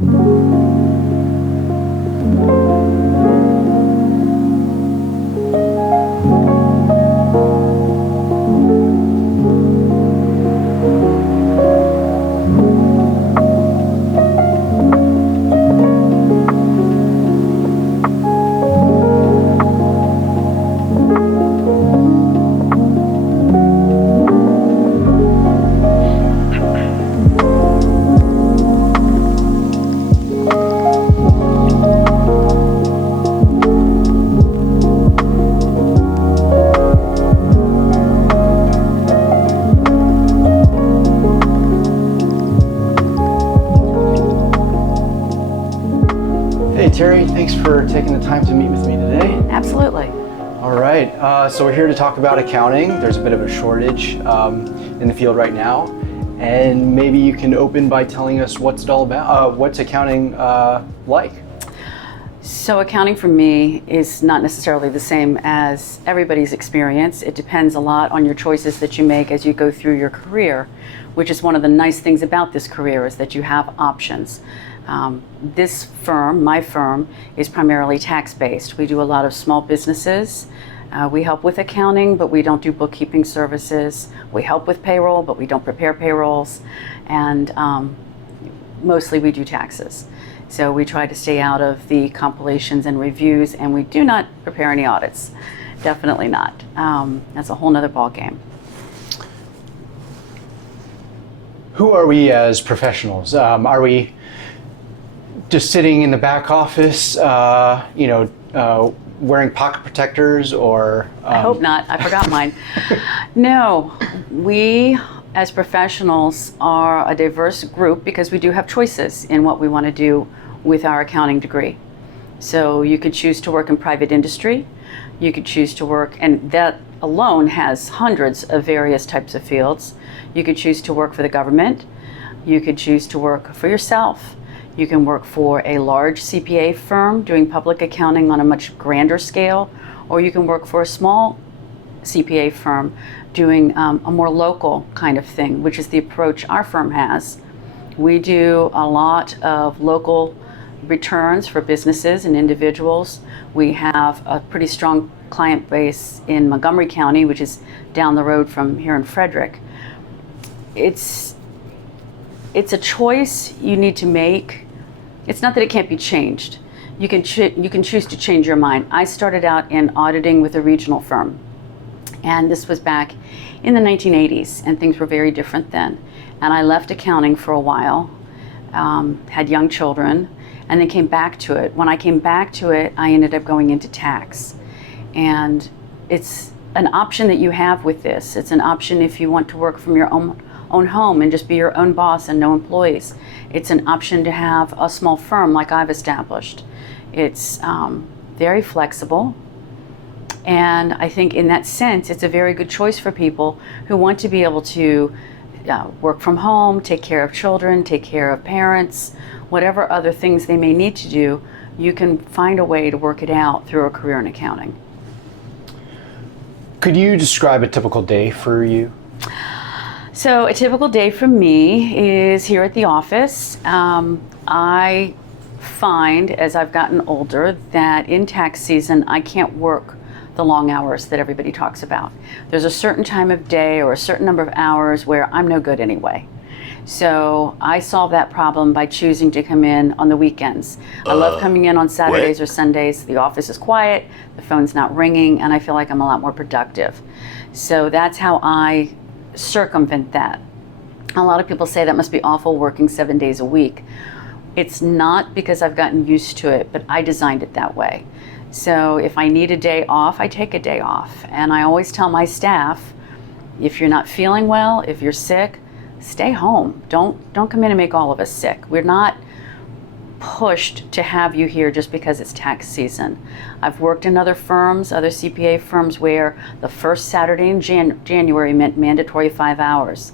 Hey Terry, thanks for taking the time to meet with me today. Absolutely. All right, so we're here to talk about accounting. There's a bit of a shortage in the field right now, and maybe you can open by telling us what's it all about. What's accounting like? So accounting for me is not necessarily the same as everybody's experience. It depends a lot on your choices that you make as you go through your career, which is one of the nice things about this career, is that you have options. This firm, my firm, is primarily tax-based. We do a lot of small businesses. We help with accounting, but we don't do bookkeeping services. We help with payroll, but we don't prepare payrolls. And mostly we do taxes. So we try to stay out of the compilations and reviews, and we do not prepare any audits. Definitely not. That's a whole nother ballgame. Who are we as professionals? Are we just sitting in the back office, wearing pocket protectors, or? I hope not. I forgot mine. No, we as professionals are a diverse group because we do have choices in what we want to do with our accounting degree. So you could choose to work in private industry. You could choose to work, and that alone has hundreds of various types of fields. You could choose to work for the government. You could choose to work for yourself. You can work for a large CPA firm doing public accounting on a much grander scale, or you can work for a small CPA firm doing a more local kind of thing, which is the approach our firm has. We do a lot of local returns for businesses and individuals. We have a pretty strong client base in Montgomery County, which is down the road from here in Frederick. It's a choice you need to make. It's not that it can't be changed. You can choose to change your mind. I started out in auditing with a regional firm, and this was back in the 1980s, and things were very different then. And I left accounting for a while, had young children, and then came back to it. When I came back to it, I ended up going into tax. And it's an option that you have with this. It's an option if you want to work from your own home and just be your own boss and no employees. It's an option to have a small firm like I've established. It's very flexible. And I think in that sense, it's a very good choice for people who want to be able to work from home, take care of children, take care of parents, whatever other things they may need to do. You can find a way to work it out through a career in accounting. Could you describe a typical day for you? So a typical day for me is here at the office. I find as I've gotten older that in tax season I can't work the long hours that everybody talks about. There's a certain time of day or a certain number of hours where I'm no good anyway. So I solve that problem by choosing to come in on the weekends. I love coming in on Saturdays or Sundays. The office is quiet, the phone's not ringing, and I feel like I'm a lot more productive. So that's how I circumvent that. A lot of people say that must be awful working 7 days a week. It's not, because I've gotten used to it, but I designed it that way. So if I need a day off, I take a day off. And I always tell my staff, if you're not feeling well, if you're sick, stay home. Don't come in and make all of us sick. We're not pushed to have you here just because it's tax season. I've worked in other firms, other CPA firms, where the first Saturday in January meant mandatory 5 hours.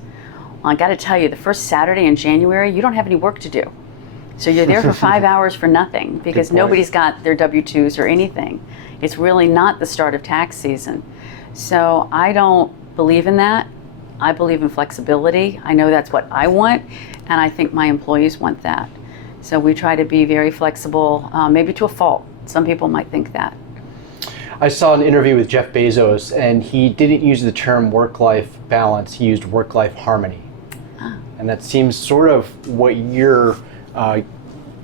Well, I got to tell you, the first Saturday in January, you don't have any work to do. So you're there for 5 hours for nothing because nobody's got their W-2s or anything. It's really not the start of tax season. So I don't believe in that. I believe in flexibility. I know that's what I want, and I think my employees want that. So we try to be very flexible, maybe to a fault. Some people might think that. I saw an interview with Jeff Bezos, and he didn't use the term work-life balance. He used work-life harmony. And that seems sort of what you're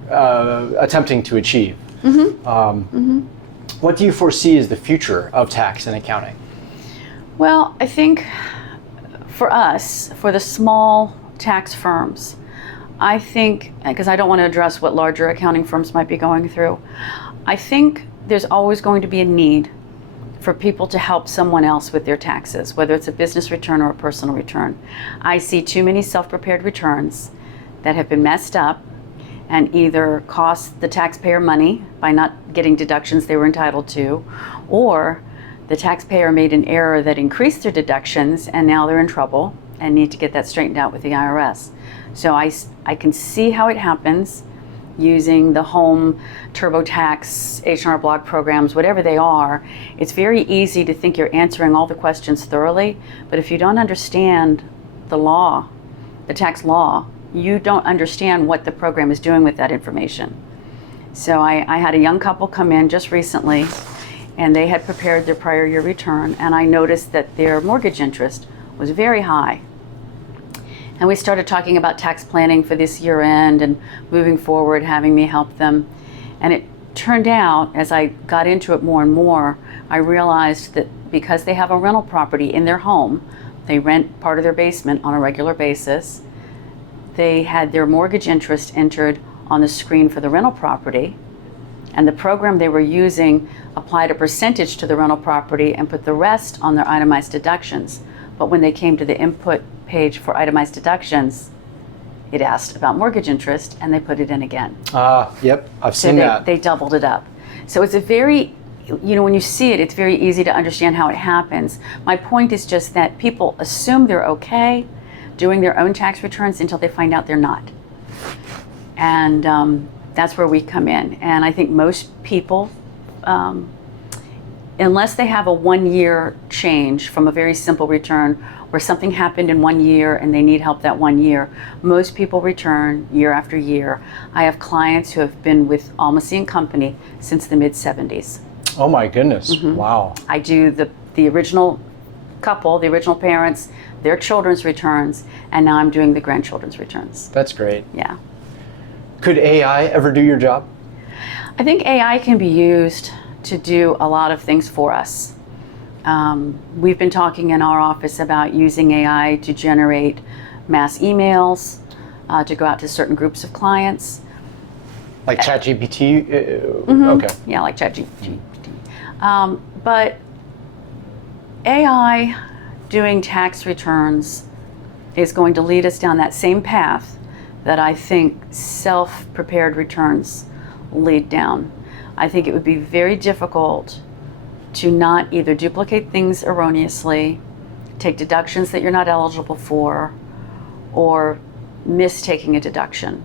attempting to achieve. What do you foresee as the future of tax and accounting? Well, I think for us, for the small tax firms, I think, because I don't want to address what larger accounting firms might be going through, I think there's always going to be a need for people to help someone else with their taxes, whether it's a business return or a personal return. I see too many self-prepared returns that have been messed up and either cost the taxpayer money by not getting deductions they were entitled to, or the taxpayer made an error that increased their deductions and now they're in trouble and need to get that straightened out with the IRS. So I can see how it happens using the home TurboTax, H&R Block programs, whatever they are. It's very easy to think you're answering all the questions thoroughly, but if you don't understand the law, the tax law, you don't understand what the program is doing with that information. So I had a young couple come in just recently, and they had prepared their prior year return, and I noticed that their mortgage interest was very high. And we started talking about tax planning for this year end and moving forward, having me help them. And it turned out, as I got into it more and more, I realized that because they have a rental property in their home, they rent part of their basement on a regular basis, they had their mortgage interest entered on the screen for the rental property, and the program they were using applied a percentage to the rental property and put the rest on their itemized deductions. But when they came to the input page for itemized deductions, it asked about mortgage interest, and they put it in again. Yep, I've seen that. They doubled it up. So it's a very, when you see it, it's very easy to understand how it happens. My point is just that people assume they're okay doing their own tax returns until they find out they're not. And that's where we come in. And I think most people, unless they have a 1-year change from a very simple return where something happened in 1 year and they need help that 1 year, most people return year after year. I have clients who have been with Almacy and Company since the mid-70s. Oh my goodness, wow. I do the original couple, the original parents, their children's returns, and now I'm doing the grandchildren's returns. That's great. Yeah. Could AI ever do your job? I think AI can be used to do a lot of things for us. We've been talking in our office about using AI to generate mass emails, to go out to certain groups of clients. Like ChatGPT? Okay. Yeah, like ChatGPT. But AI doing tax returns is going to lead us down that same path that I think self-prepared returns lead down. I think it would be very difficult to not either duplicate things erroneously, take deductions that you're not eligible for, or miss taking a deduction.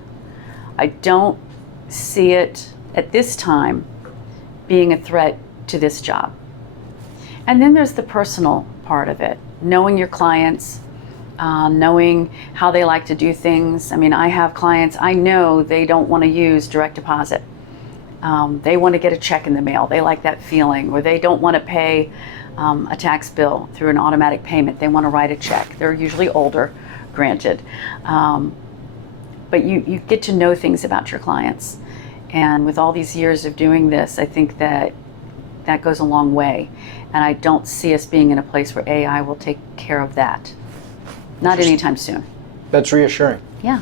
I don't see it at this time being a threat to this job. And then there's the personal part of it, knowing your clients, knowing how they like to do things. I mean, I have clients, I know they don't want to use direct deposit. They want to get a check in the mail. They like that feeling. Or they don't want to pay a tax bill through an automatic payment. They want to write a check. They're usually older, granted. But you get to know things about your clients. And with all these years of doing this, I think that goes a long way. And I don't see us being in a place where AI will take care of that. Not anytime soon. That's reassuring. Yeah.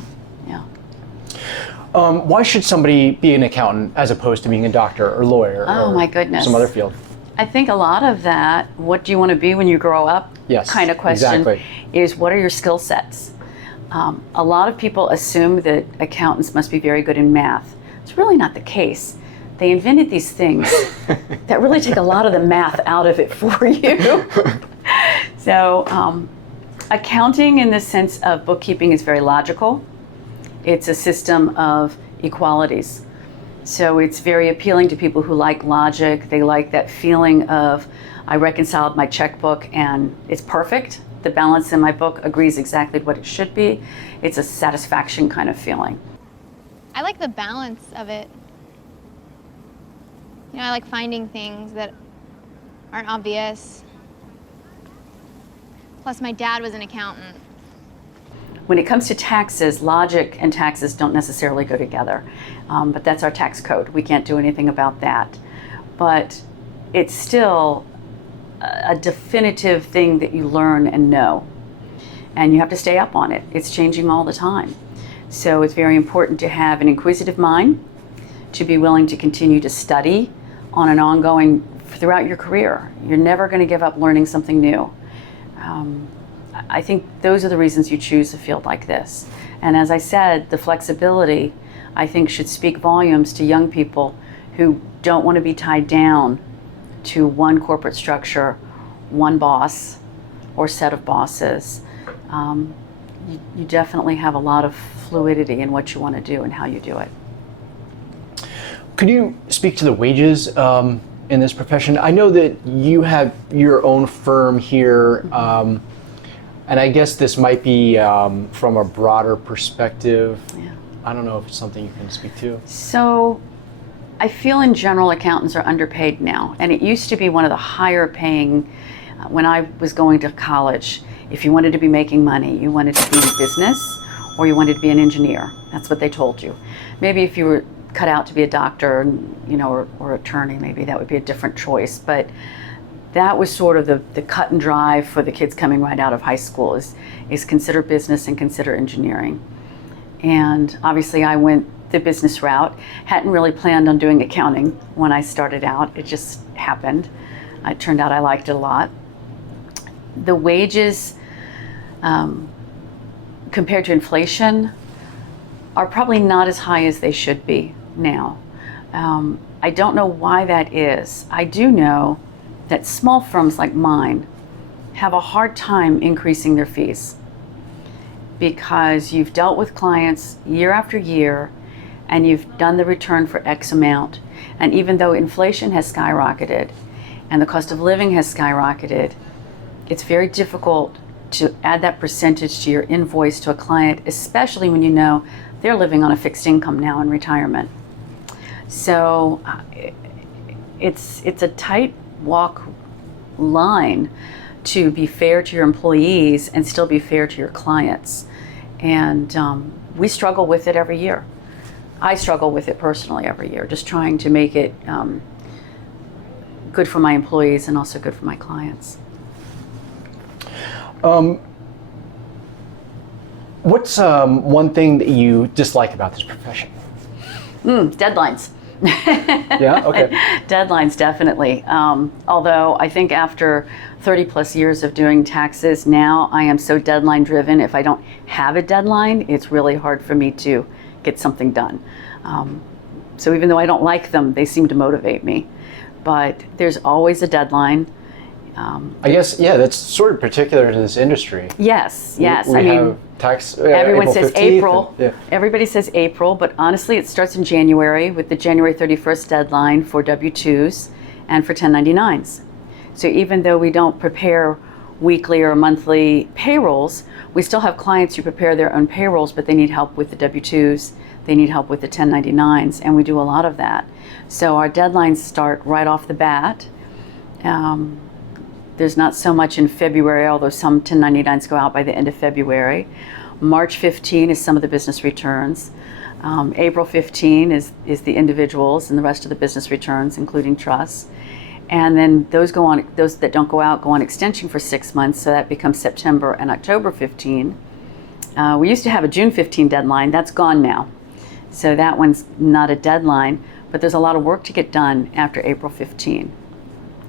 Why should somebody be an accountant as opposed to being a doctor or lawyer or my goodness. some other field? I think a lot of that, what do you want to be when you grow up? Yes, kind of question exactly. Is what are your skill sets? A lot of people assume that accountants must be very good in math. It's really not the case. They invented these things that really take a lot of the math out of it for you. So accounting in the sense of bookkeeping is very logical. It's a system of equalities. So it's very appealing to people who like logic. They like that feeling of, I reconciled my checkbook and it's perfect. The balance in my book agrees exactly what it should be. It's a satisfaction kind of feeling. I like the balance of it. You know, I like finding things that aren't obvious. Plus, my dad was an accountant. When it comes to taxes, logic and taxes don't necessarily go together. But that's our tax code. We can't do anything about that. But it's still a definitive thing that you learn and know. And you have to stay up on it. It's changing all the time. So it's very important to have an inquisitive mind, to be willing to continue to study on an ongoing throughout your career. You're never going to give up learning something new. I think those are the reasons you choose a field like this. And as I said, the flexibility, I think, should speak volumes to young people who don't want to be tied down to one corporate structure, one boss, or set of bosses. You definitely have a lot of fluidity in what you want to do and how you do it. Could you speak to the wages in this profession? I know that you have your own firm here, and I guess this might be from a broader perspective. Yeah. I don't know if it's something you can speak to. So I feel in general accountants are underpaid now, and it used to be one of the higher paying when I was going to college. If you wanted to be making money, you wanted to be in business or you wanted to be an engineer. That's what they told you. Maybe if you were cut out to be a doctor, you know, or attorney, maybe that would be a different choice. But that was sort of the cut and dry for the kids coming right out of high school is consider business and consider engineering. And obviously I went the business route. Hadn't really planned on doing accounting when I started out. It just happened. It turned out I liked it a lot. The wages compared to inflation are probably not as high as they should be now. I don't know why that is. I do know that small firms like mine have a hard time increasing their fees because you've dealt with clients year after year and you've done the return for X amount. And even though inflation has skyrocketed and the cost of living has skyrocketed, it's very difficult to add that percentage to your invoice to a client, especially when you know they're living on a fixed income now in retirement. So it's a tight walk line to be fair to your employees and still be fair to your clients. And we struggle with it every year. I struggle with it personally every year, just trying to make it good for my employees and also good for my clients. What's one thing that you dislike about this profession? Deadlines. Yeah, okay. Deadlines, definitely. Although I think after 30 plus years of doing taxes, now I am so deadline driven. If I don't have a deadline, it's really hard for me to get something done. So even though I don't like them, they seem to motivate me. But there's always a deadline. I guess, yeah, that's sort of particular to this industry. Yes. We I mean, have tax. everyone April says 15th, April. yeah. Everybody says April, but honestly, it starts in January with the January 31st deadline for W-2s and for 1099s. So even though we don't prepare weekly or monthly payrolls, we still have clients who prepare their own payrolls, but they need help with the W-2s, they need help with the 1099s, and we do a lot of that. So our deadlines start right off the bat. There's not so much in February, although some 1099s go out by the end of February. March 15 is some of the business returns. April 15 is the individuals, and the rest of the business returns, including trusts. And then those that don't go out go on extension for 6 months, so that becomes September and October 15. We used to have a June 15 deadline. That's gone now. So that one's not a deadline, but there's a lot of work to get done after April 15.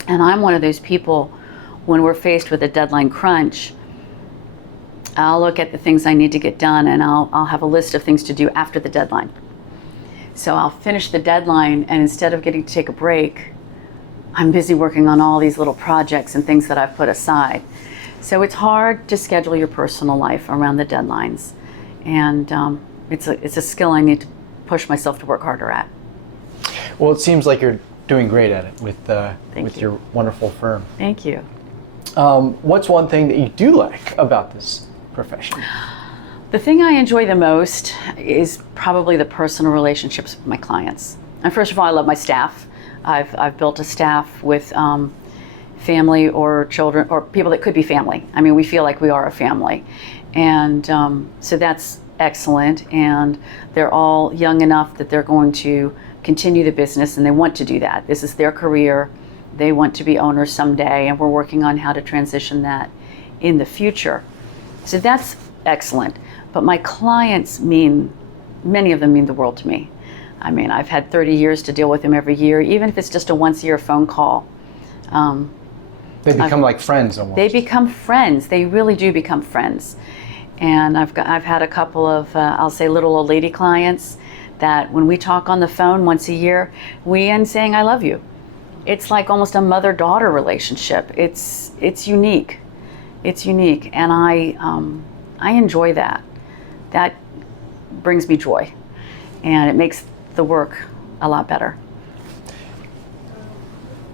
And I'm one of those people, when we're faced with a deadline crunch, I'll look at the things I need to get done and I'll have a list of things to do after the deadline. So I'll finish the deadline, and instead of getting to take a break, I'm busy working on all these little projects and things that I've put aside. So it's hard to schedule your personal life around the deadlines. And it's a skill I need to push myself to work harder at. Well, it seems like you're doing great at it with your wonderful firm. Thank you. What's one thing that you do like about this profession? The thing I enjoy the most is probably the personal relationships with my clients. And first of all, I love my staff. I've built a staff with family or children or people that could be family. I mean, we feel like we are a family. And so that's excellent. And they're all young enough that they're going to continue the business and they want to do that. This is their career. They want to be owners someday, and we're working on how to transition that in the future. So that's excellent. But my clients many of them mean the world to me. I mean, I've had 30 years to deal with them every year, even if it's just a once-a-year phone call. They become like friends almost. They become friends. They really do become friends. And I've had a couple of, I'll say, little old lady clients that when we talk on the phone once a year, we end saying, I love you. It's like almost a mother-daughter relationship. It's unique. It's unique, and I enjoy that. That brings me joy, and it makes the work a lot better.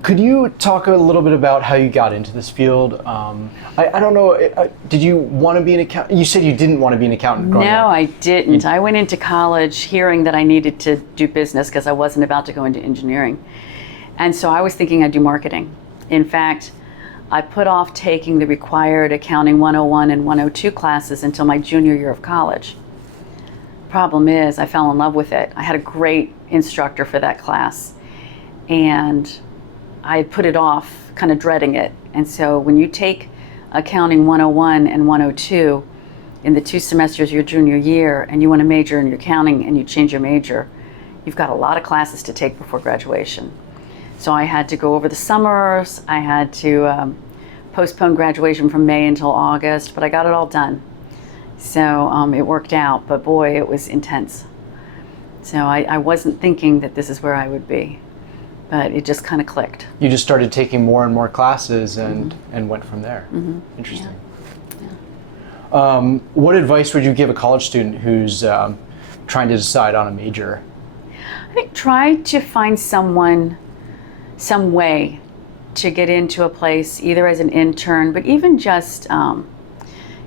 Could you talk a little bit about how you got into this field? I don't know, did you want to be an accountant? You said you didn't want to be an accountant growing up. No, I didn't. I went into college hearing that I needed to do business because I wasn't about to go into engineering. And so I was thinking I'd do marketing. In fact, I put off taking the required Accounting 101 and 102 classes until my junior year of college. Problem is, I fell in love with it. I had a great instructor for that class, and I had put it off, kind of dreading it. And so when you take Accounting 101 and 102 in the 2 semesters your junior year, and you want to major in your accounting and you change your major, you've got a lot of classes to take before graduation. So I had to go over the summers, I had to postpone graduation from May until August, but I got it all done. So it worked out, but boy, it was intense. So I wasn't thinking that this is where I would be, but it just kind of clicked. You just started taking more and more classes and went from there. Mm-hmm. Interesting. Yeah. What advice would you give a college student who's trying to decide on a major? I think try to find some way to get into a place, either as an intern, but even just,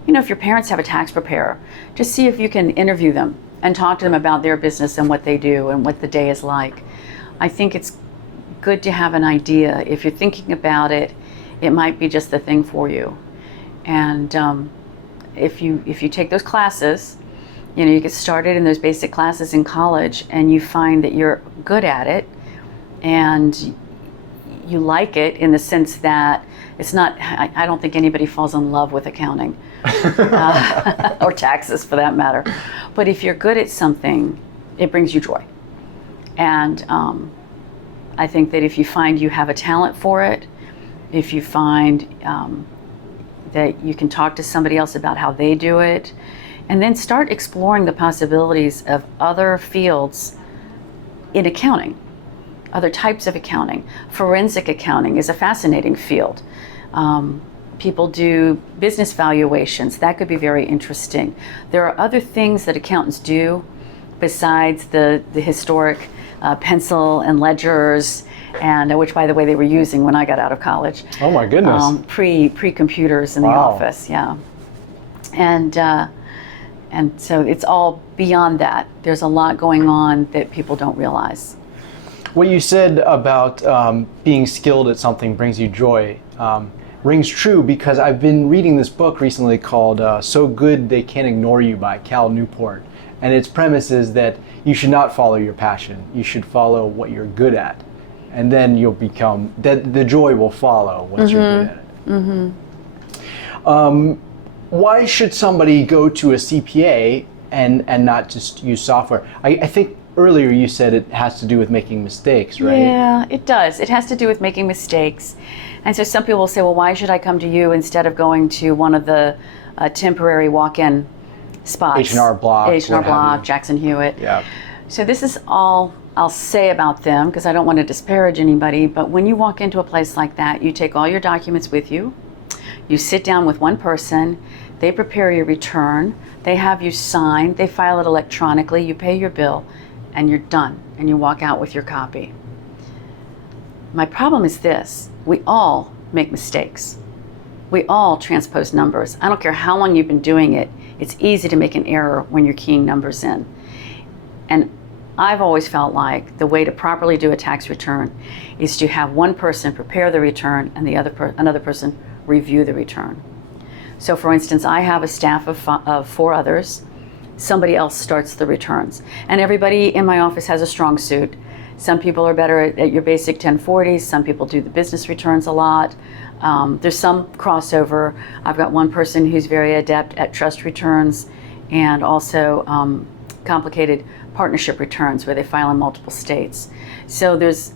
if your parents have a tax preparer, just see if you can interview them and talk to them about their business and what they do and what the day is like. I think it's good to have an idea. If you're thinking about it, it might be just the thing for you. And if you take those classes, you get started in those basic classes in college and you find that you're good at it and you like it in the sense that it's not, I don't think anybody falls in love with accounting or taxes for that matter. But if you're good at something, it brings you joy. And I think that if you find you have a talent for it, if you find that you can talk to somebody else about how they do it, and then start exploring the possibilities of other fields in accounting. Other types of accounting. Forensic accounting is a fascinating field. People do business valuations. That could be very interesting. There are other things that accountants do besides the historic pencil and ledgers, and which, by the way, they were using when I got out of college. Oh my goodness. Pre-computers in the office, yeah. And so it's all beyond that. There's a lot going on that people don't realize. What you said about being skilled at something brings you joy rings true, because I've been reading this book recently called So Good They Can't Ignore You by Cal Newport. And its premise is that you should not follow your passion. You should follow what you're good at. And then you'll become, the joy will follow once you're good at it. Mm-hmm. Why should somebody go to a CPA and not just use software? I think earlier you said it has to do with making mistakes, right? Yeah, it does. It has to do with making mistakes. And so some people will say, well, why should I come to you instead of going to one of the temporary walk-in spots? H&R Block, Jackson Hewitt. Yeah. So this is all I'll say about them, because I don't want to disparage anybody, but when you walk into a place like that, you take all your documents with you, you sit down with one person, they prepare your return, they have you sign, they file it electronically, you pay your bill, and you're done, and you walk out with your copy. My problem is this: we all make mistakes. We all transpose numbers. I don't care how long you've been doing it, It's easy to make an error when you're keying numbers in. And I've always felt like the way to properly do a tax return is to have one person prepare the return and another person review the return. So for instance, I have a staff of 4 others. Somebody else starts the returns. And everybody in my office has a strong suit. Some people are better at your basic 1040s. Some people do the business returns a lot. There's some crossover. I've got one person who's very adept at trust returns and also complicated partnership returns where they file in multiple states. So there's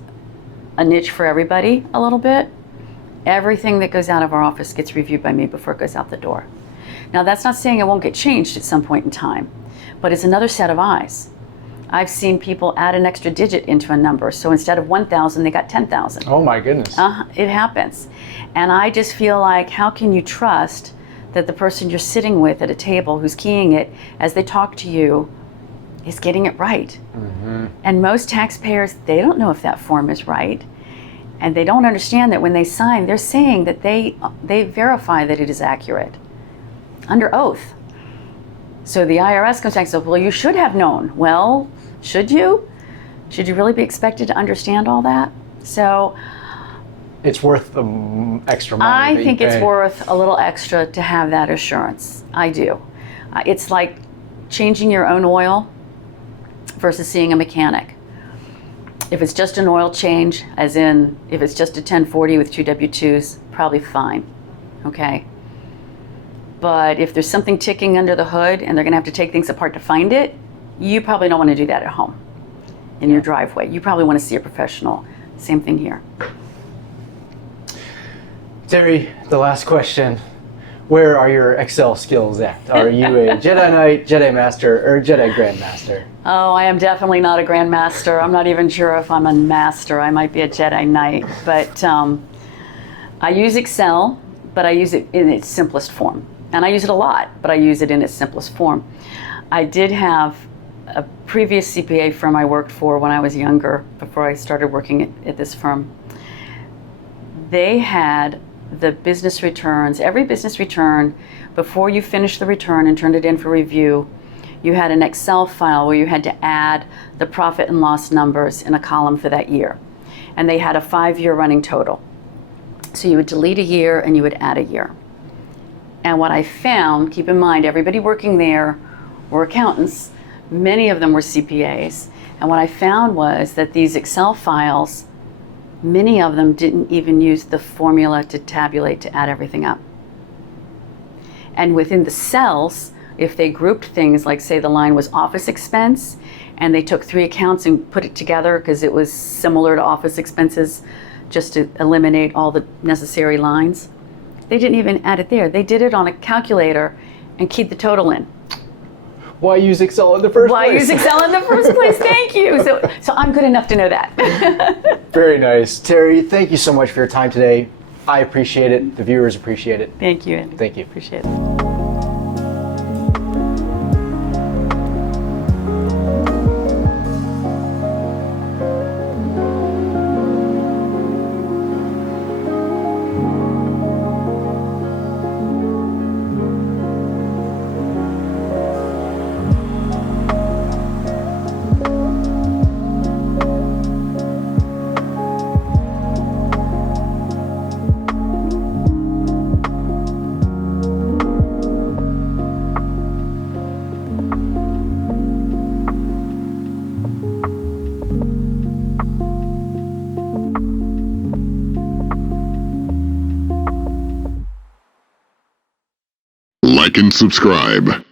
a niche for everybody a little bit. Everything that goes out of our office gets reviewed by me before it goes out the door. Now that's not saying it won't get changed at some point in time, but it's another set of eyes. I've seen people add an extra digit into a number, so instead of 1,000, they got 10,000. Oh my goodness. It happens. And I just feel like, how can you trust that the person you're sitting with at a table who's keying it as they talk to you is getting it right? Mm-hmm. And most taxpayers, they don't know if that form is right. And they don't understand that when they sign, they're saying that they verify that it is accurate under oath. So the IRS comes back and says, well, you should have known. Well, should you? Should you really be expected to understand all that? So it's worth the extra money. I think it's worth a little extra to have that assurance. I do. It's like changing your own oil versus seeing a mechanic. If it's just an oil change, as in if it's just a 1040 with 2 W-2s, probably fine, okay? But if there's something ticking under the hood and they're gonna have to take things apart to find it, you probably don't wanna do that at home in your driveway. You probably wanna see a professional. Same thing here. Terri, the last question. Where are your Excel skills at? Are you a Jedi Knight, Jedi Master, or Jedi Grandmaster? Oh, I am definitely not a Grandmaster. I'm not even sure if I'm a Master. I might be a Jedi Knight. But I use Excel, but I use it in its simplest form. And I use it a lot, but I use it in its simplest form. I did have a previous CPA firm I worked for when I was younger, before I started working at this firm. They had the business returns, every business return, before you finished the return and turned it in for review, you had an Excel file where you had to add the profit and loss numbers in a column for that year. And they had a 5-year running total. So you would delete a year and you would add a year. And what I found, keep in mind, everybody working there were accountants. Many of them were CPAs. And what I found was that these Excel files, many of them didn't even use the formula to tabulate to add everything up. And within the cells, if they grouped things, like say the line was office expense, and they took 3 accounts and put it together because it was similar to office expenses, just to eliminate all the necessary lines, they didn't even add it there. They did it on a calculator and keyed the total in. Why use Excel in the first place? Why use Excel in the first place? Thank you. So I'm good enough to know that. Very nice. Terri, thank you so much for your time today. I appreciate it. The viewers appreciate it. Thank you, Andy. Thank you. Appreciate it. Like and subscribe.